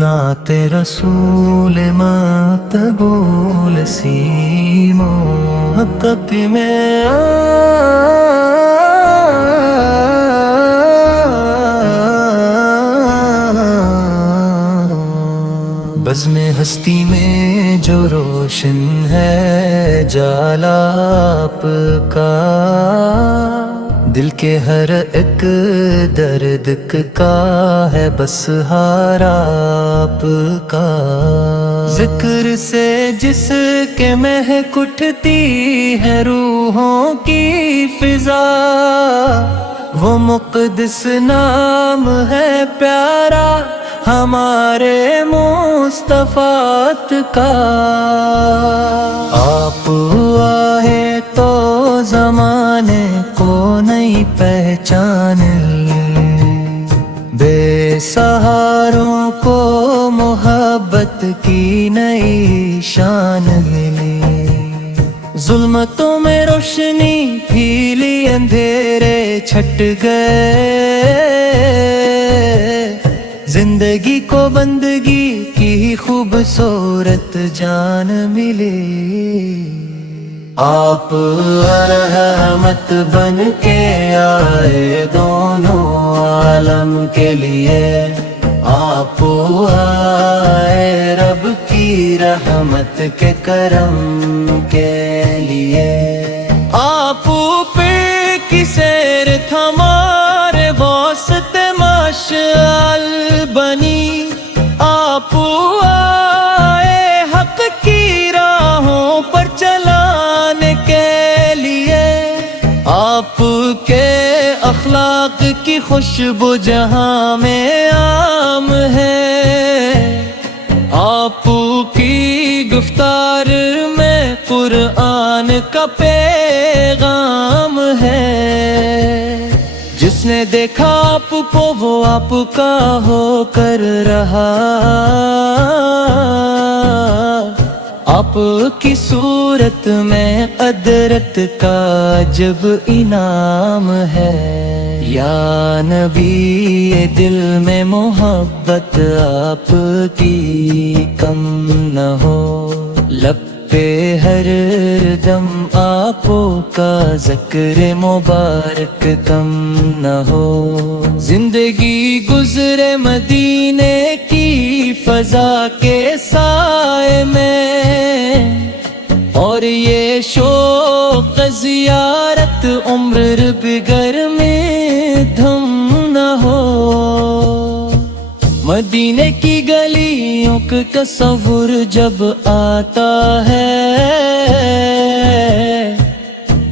نعت رسول مقبول سیمو حقق میں بزم ہستی میں جو روشن ہے جالا آپ کا، دل کے ہر ایک درد کا ہے بس ہارا آپ کا۔ ذکر سے جس کے مہک اٹھتی ہے روحوں کی فضا، وہ مقدس نام ہے پیارا ہمارے مصطفیٰ کا۔ آپ آئے تو زمانے کو نہیں پہچان بے سہاروں کو محبت کی نئی شان ملی، ظلمتوں میں روشنی پھیلی اندھیرے چھٹ گئے، زندگی کو بندگی کی خوبصورت جان ملی۔ آپ رحمت بن کے آئے دونوں عالم کے لیے، آپ آئے رب کی رحمت کے کرم کے لیے۔ آپ پہ کی سیر ہمارے واسطے مشعل بنی، آپ آئے حق کی راہوں پر چلانے کے لیے، آپ کے اخلاق کی خوشبو جہاں میں عام ہے، آپ کی گفتار میں قرآن کا پیغام ہے۔ جس نے دیکھا آپ کو وہ آپ کا ہو کر رہا، آپ کی صورت میں قدرت کا جب انعام ہے۔ یا نبی دل میں محبت آپ کی کم نہ ہو، لب پہ ہر دم آپ کا ذکر مبارک کم نہ ہو۔ زندگی گزرے مدینے کی فضا کے سائے میں، اور یہ شوق زیارت عمر بگر میں دھم نہ ہو۔ مدینے کی گلیوں کا تصور جب آتا ہے،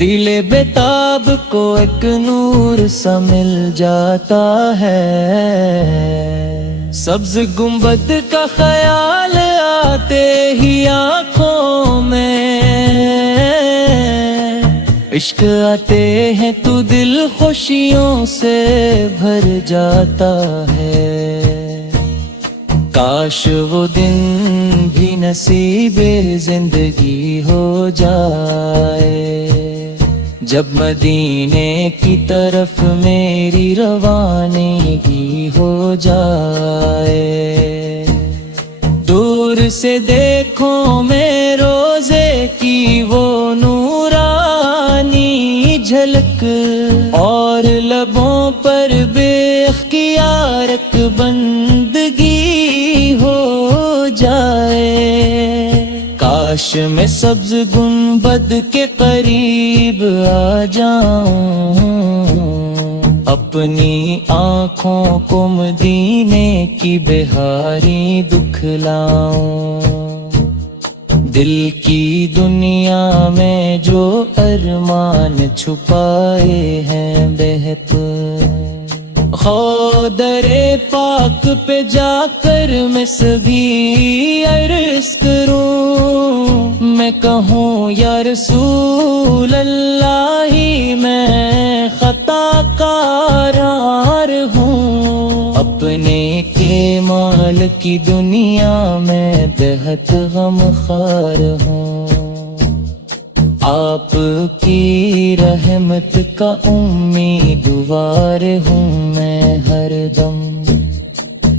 دل بیتاب کو ایک نور سا مل جاتا ہے۔ سبز گنبد کا خیال آتے ہی آنکھوں میں، عشق آتے ہیں تو دل خوشیوں سے بھر جاتا ہے۔ کاش وہ دن بھی نصیب زندگی ہو جائے، جب مدینے کی طرف میری روانگی ہو جائے۔ دور سے دیکھو میں روزے کی وہ نورانی جھلک، اور لبوں پر بے اختیارت بندگی ہو جائے۔ کاش میں سبز گنبد کے قریب آ جاؤں، اپنی آنکھوں کو مدینے کی بہاری دکھلاؤں۔ دل کی دنیا میں جو ارمان چھپائے ہیں بہت، خودر پاک پہ جا کر میں سبھی عرض کروں، میں کہوں یا رسول اللہ ہی میں خطا کار ہوں، اپنے کے مال کی دنیا میں بہت غم خوار ہوں۔ آپ کی رحمت کا امیدوار ہوں میں ہر دم،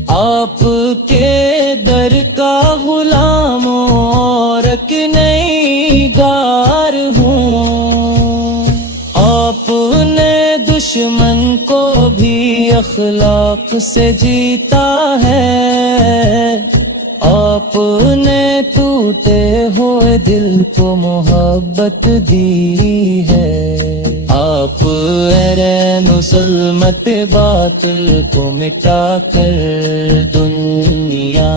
آپ کے سے جیتا ہے، آپ نے ٹوٹے ہوئے دل کو محبت دی ہے، آپ رین ظلمت باطل کو مٹا کر دنیا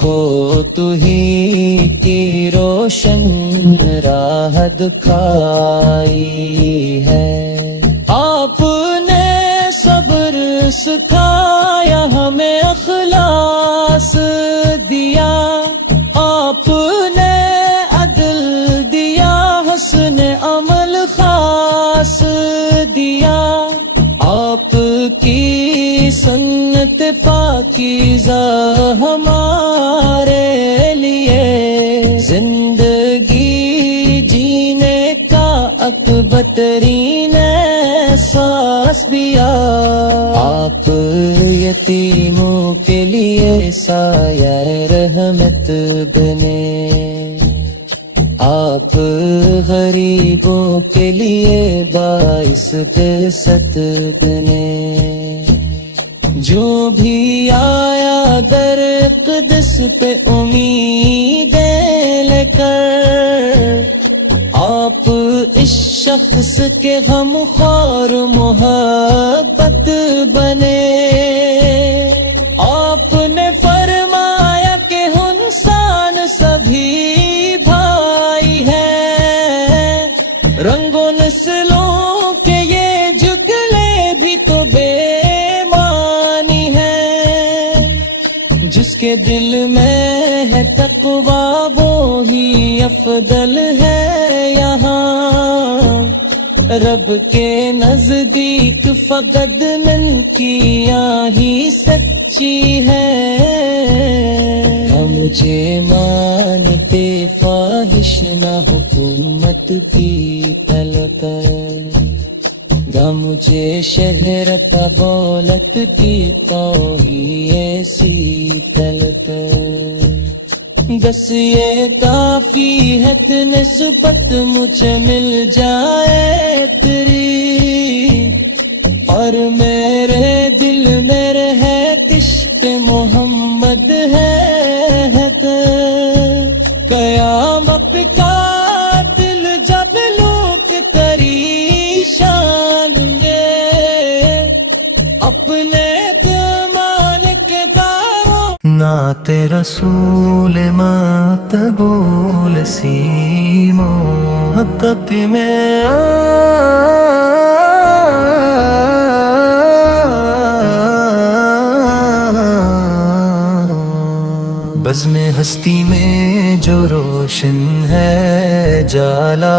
کو تو ہی کی روشن راہ دکھائی ہے، آپ نے صبر سکھایا ہمیں اخلاص دیا، آپ نے عدل دیا حسن عمل خاص دیا، آپ کی سنت پاکیزہ ہمارے لیے زندگی جینے کا اکبر ترین احساس دیا، آپ یتیموں کے لیے سایہ رحمت بنے، آپ غریبوں کے لیے باعث بست بنے، جو بھی آیا در قدس پہ امیدیں لے کر، آپ اس شخص کے غم خوار محبت بنے، آپ نے فرمایا کہ انسان سبھی بھائی ہے، رنگ و نسلوں کے یہ جگلے بھی تو بے معنی ہے، جس کے دل میں ہے تقویٰ وہی افضل ہے یہاں، رب کے نزدیک فقط ننکیاں ہی سچی ہے، نہ مجھے مانتے فاحش نہ حکومت کی طلب، نہ مجھے شہرت دولت کی توہین ایسی طلب، بس یہ کافی ہے نسبت مجھے مل جائے تیری، اور میرے دل میں رہے عشق محمد ہے تو قیامت کا دل جب لوگ تری شان گے اپنے زمان کے داروں، نعت رسول مقبول سیمو حقق میں بزم ہستی میں جو روشن ہے جالا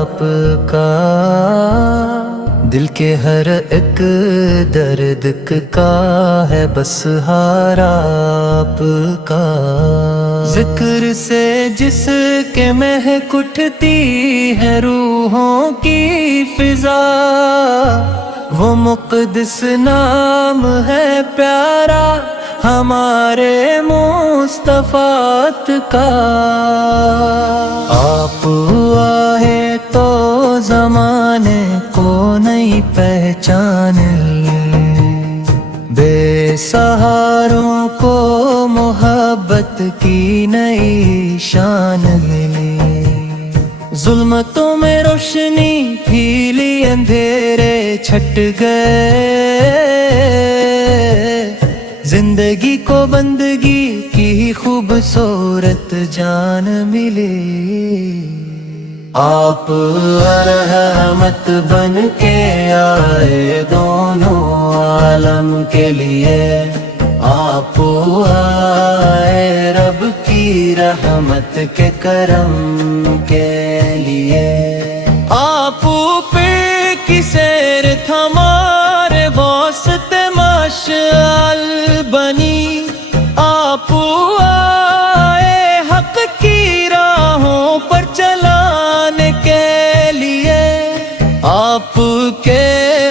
آپ کا، دل کے ہر ایک درد کا ہے بس ہارا آپ کا، ذکر سے جس کے مہک اٹھتی ہے روحوں کی فضا، وہ مقدس نام ہے پیارا ہمارے مصطفیٰ کا، آپ آئے تو زمانے کو نہیں پہچان، بے سہاروں کو محبت کی نئی شان ملی، ظلمتوں میں روشنی پھیلی اندھیرے چھٹ گئے، زندگی کو بندگی کی خوبصورت جان ملی، آپ رحمت بن کے آئے دونوں عالم کے لیے، آپ آئے رب کی رحمت کے کرم کے لیے، آپ پہ کی سیر ہمارے واسطے مشعل بنی، آپ آئے حق کی راہوں پر چلانے کے لیے، آپ کے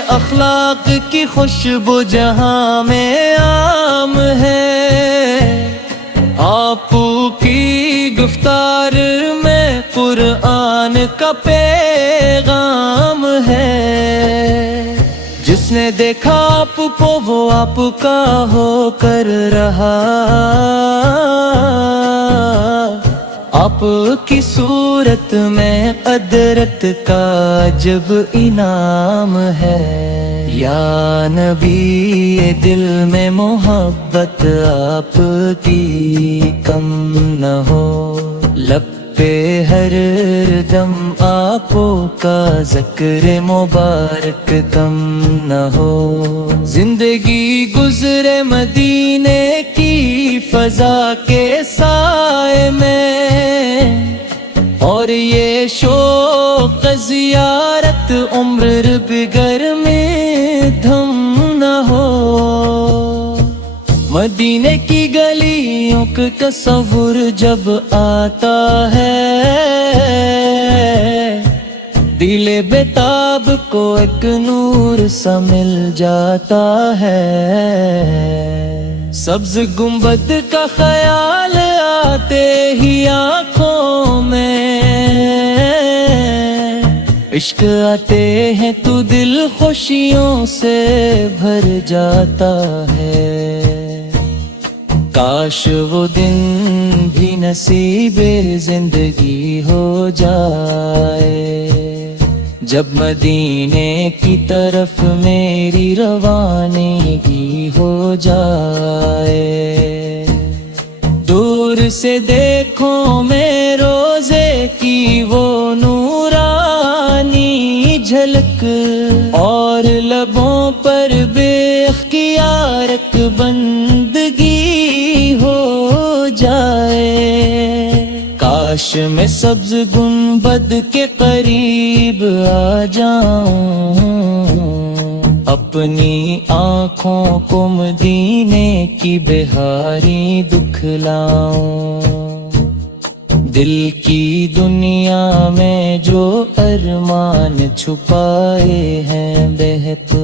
اخلاق کی خوشبو جہاں میں عام ہے، آپ کی گفتار میں قرآن کا پیغام ہے، جس جس نے دیکھا آپ کو وہ آپ کا ہو کر رہا، آپ کی صورت میں قدرت کا جب انعام ہے۔ یا نبی یہ دل میں محبت آپ کی کم نہ ہو، لب پہ ہر دم آپ کا ذکر مبارک کم نہ ہو۔ زندگی گزرے مدینے کی فضا کے سائے میں، اور یہ شوق زیارت عمر بگر میں دھم نہ ہو۔ مدینے کی گلیوں کا تصور جب آتا ہے، دل بیتاب کو ایک نور سا مل جاتا ہے۔ سبز گنبد کا خیال آتے ہی آنکھوں میں، عشق آتے ہیں تو دل خوشیوں سے بھر جاتا ہے۔ کاش وہ دن بھی نصیب زندگی ہو جائے، جب مدینے کی طرف میری روانگی ہو جائے۔ دور سے دیکھو میں روزے کی وہ نورانی جھلک، اور لبوں پر بے اختیار بندگی ہو جائے۔ کاش میں سبز گنبد کے قریب آ جاؤں، اپنی آنکھوں کو مدینے کی بہاری دکھلاؤں۔ دل کی دنیا میں جو ارمان چھپائے ہیں بہت،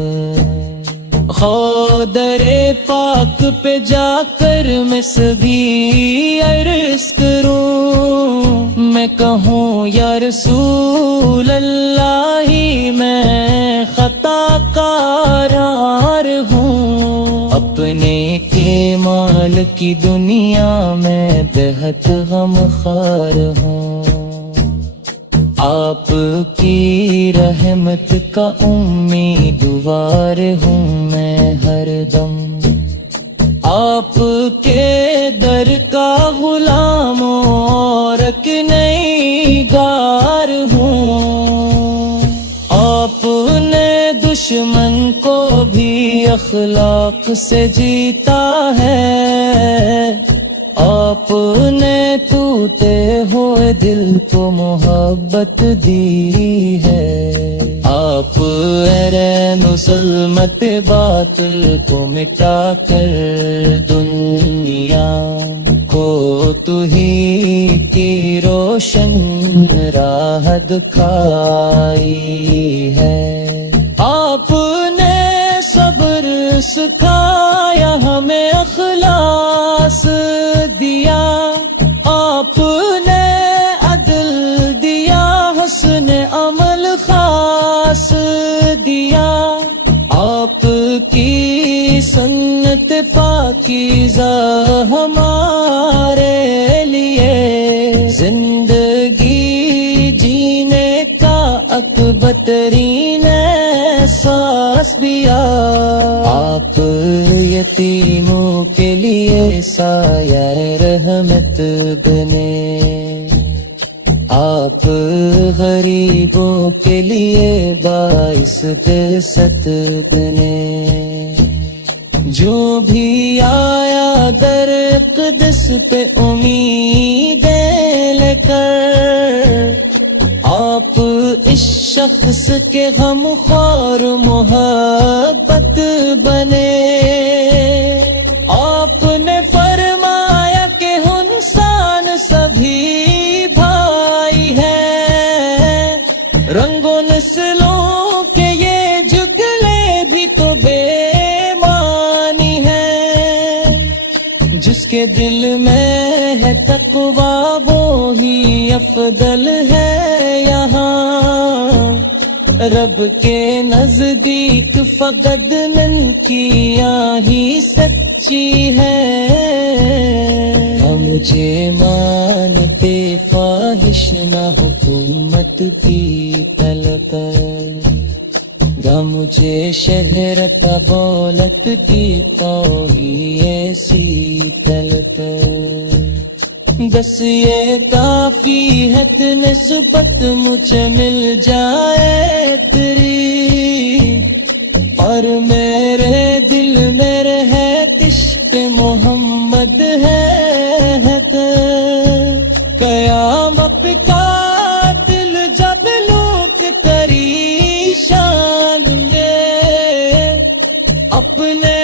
خودر پاک پہ جا کر میں سبھی عرض کروں۔ میں کہوں یا رسول اللہ میں خطا کار ہوں، اپنے کے مال کی دنیا میں بہت غم خوار ہوں۔ آپ کی رحمت کا امیدوار ہوں میں ہر دم، آپ کے در کا غلام اور ایک نیگار ہوں۔ آپ نے دشمن کو بھی اخلاق سے جیتا ہے، آپ نے ٹوٹے ہوئے دل کو محبت دی ہے۔ آپ رین و ظلمت باطل کو مٹا کر دنیا کو تو ہی کی روشن راہ دکھائی ہے۔ آپ نے صبر سکھایا ہمیں اخلاص دیا، آپ نے عدل دیا حسن عمل خاص دیا، آپ کی سنت پاکیزہ ہمارے لیے زندگی جینے کا اکبر ترین احساس دیا۔ آپ یتیموں کے لیے سایہ رحمت بنے، آپ غریبوں کے لیے باعث بست بنے۔ جو بھی آیا در اقدس پہ امیدیں لے کر، آپ اس شخص کے غم خوار محبت بنے۔ آپ نے فرمایا کہ انسان سبھی بھائی ہیں، رنگوں نسلوں کے یہ جگلے بھی تو بے معنی ہیں۔ جس کے دل میں ہے تقویٰ وہی افضل ہے یہاں، رب کے نزدیک فقط ننکیاں ہی سچی ہے، مجھے مانتے خواہش نہ حکومت کی طلب نہ مجھے شہرت دولت کی توہی ایسی طلب، بس یہ کافی ہے نسبت مجھے مل جائے تیری، اور میرے دل میں رہے عشق محمد ہے تو قیامت کا دل جب لوگ کری شان لے اپنے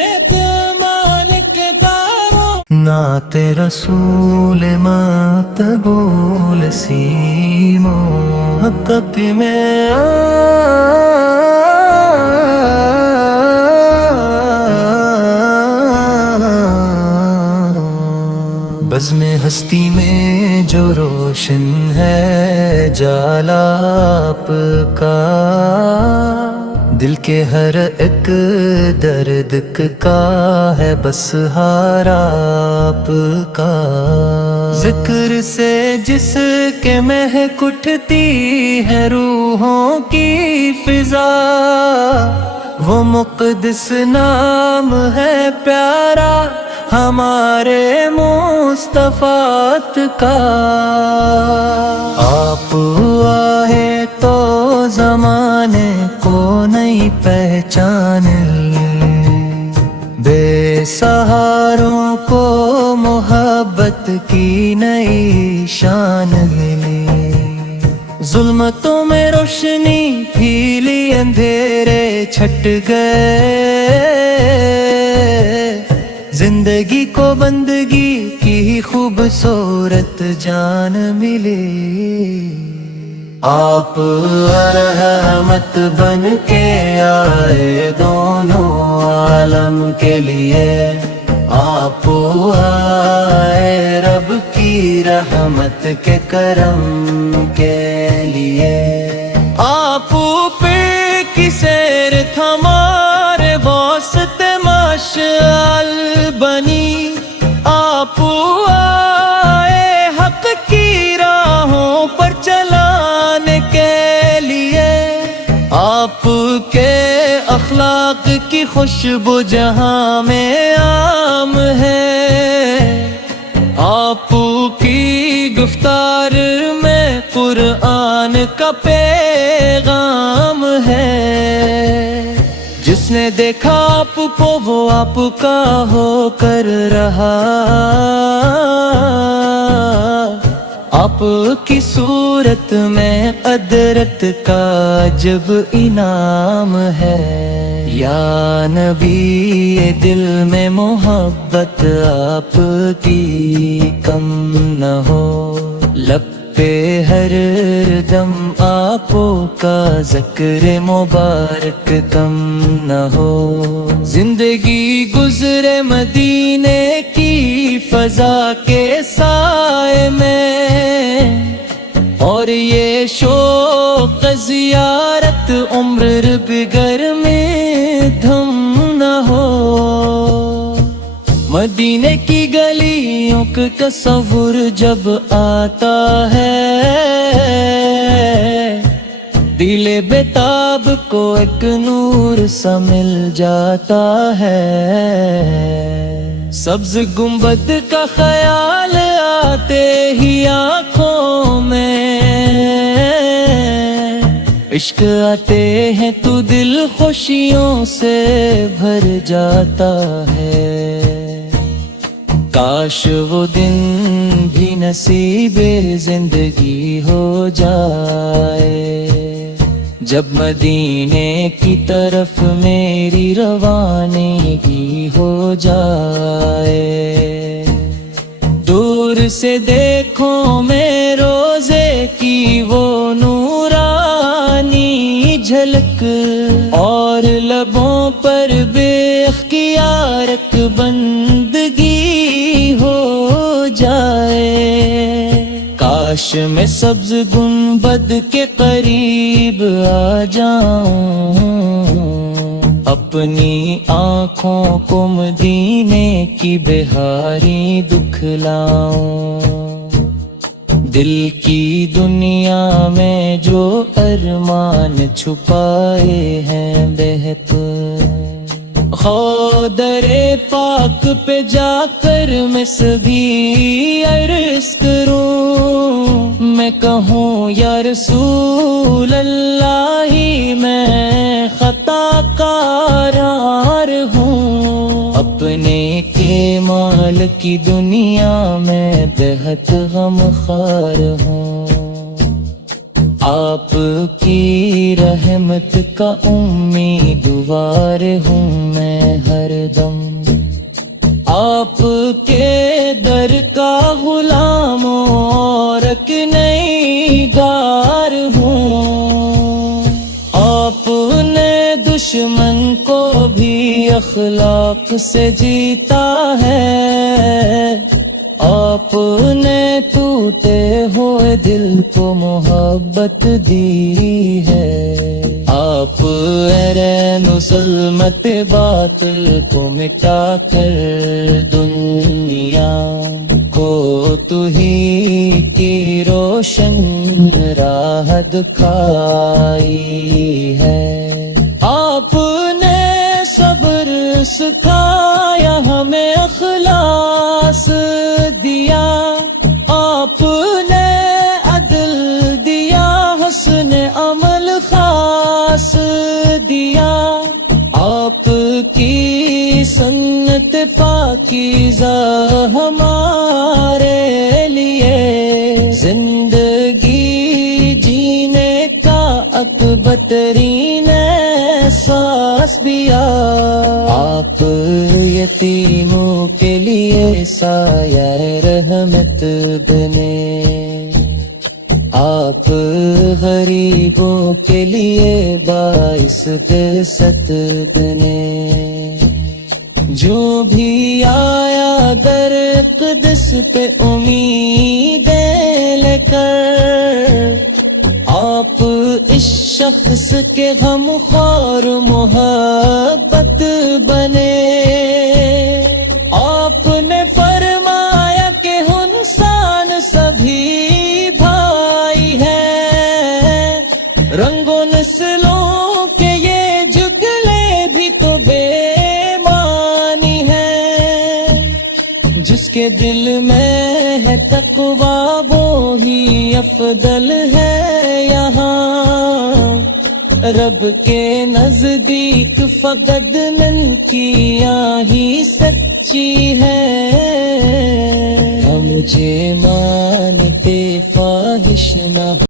مالک داروں، نعت رسول مقبول سی محبت میں بزم ہستی میں جو روشن ہے جالا آپ کا، دل کے ہر ایک درد کا ہے بس ہارا آپ کا، ذکر سے جس کے مہک اٹھتی ہے روحوں کی فضا، وہ مقدس نام ہے پیارا ہمارے مصطفیٰ کا، آپ آئے تو زمانے کو نہیں پہچان بے سہاروں کو محبت کی نئی شان ملی، ظلمتوں میں روشنی پھیلی اندھیرے چھٹ گئے، زندگی کو بندگی کی خوبصورت جان ملی، آپ رحمت بن کے آئے دونوں عالم کے لیے، آپ آئے رب کی رحمت کے کرم کے لیے، آپ پہ کی سیر ہمارے واسطے مشعل بنی، آپ آئے حق کی راہوں پر چلانے کے لیے، آپ کے اخلاق کی خوشبو جہاں میں عام ہے، آپ کی گفتار میں قرآن کا پیغام ہے، جس نے دیکھا آپ کو وہ آپ کا ہو کر رہا، آپ کی صورت میں قدرت کا جب انعام ہے، یا نبی یہ دل میں محبت آپ کی کم نہ ہو، لب پہ ہر دم آپ کا ذکر مبارک کم نہ ہو، زندگی گزرے مدینے کی فضا کے سائے میں، اور یہ شوق زیارت عمر بگر میں دھم نہ ہو، مدینے کی گلیوں کا تصور جب آتا ہے، دل بیتاب کو ایک نور سا مل جاتا ہے، سبز گنبد کا خیال آتے ہی آنکھوں میں، عشق آتے ہیں تو دل خوشیوں سے بھر جاتا ہے، کاش وہ دن بھی نصیب زندگی ہو جائے، جب مدینے کی طرف میری روانگی ہو جائے، دور سے دیکھو میں روزے کی وہ نورانی جھلک، اور لبوں پر بے اختیار ایک بندگی ہو جائے، کاش کاش میں سبز گنبد کے قریب آ جاؤں، اپنی آنکھوں کو مدینے کی بہاری دکھلاؤں۔ دل کی دنیا میں جو ارمان چھپائے ہیں بہت، خودر پاک پہ جا کر میں سبھی عرض کروں، میں کہوں یا رسول اللہ ہی میں خطا کار ہوں، اپنے کے مال کی دنیا میں بہت غم خوار ہوں، آپ کی رحمت کا امیدوار ہوں میں ہر دم، آپ کے در کا غلام اور ایک نگار ہوں، آپ نے دشمن کو بھی اخلاق سے جیتا ہے، آپ نے ٹوٹے ہوئے دل کو محبت دی ہے، آپ رین و ظلمت باطل کو مٹا کر دنیا کو تو ہی کی روشن راہ دکھائی ہے، آپ نے صبر سکھایا ہمیں اخلاص دیا، آپ نے عدل دیا حسن عمل خاص دیا، آپ کی سنت پاکیزہ ہمارے لیے زندگی جینے کا اکبر ترین احساس دیا، آپ یتیموں کے لیے سایہ رحمت بنے، آپ غریبوں کے لیے باعث قصت بنے، جو بھی آیا در قدس پہ امیدیں لے کر، آپ اس شخص کے غم خوار محبت بنے، آپ نے فرمایا کہ انسان سبھی بھائی ہیں، رنگوں نسلوں کے یہ جگلے بھی تو بے معنی ہیں، جس کے دل میں ہے تقویٰ وہی افضل ہے یہاں، رب کے نزدیک فقط ننکیاں ہی سچی ہے، مجھے مانتے فاحش نہ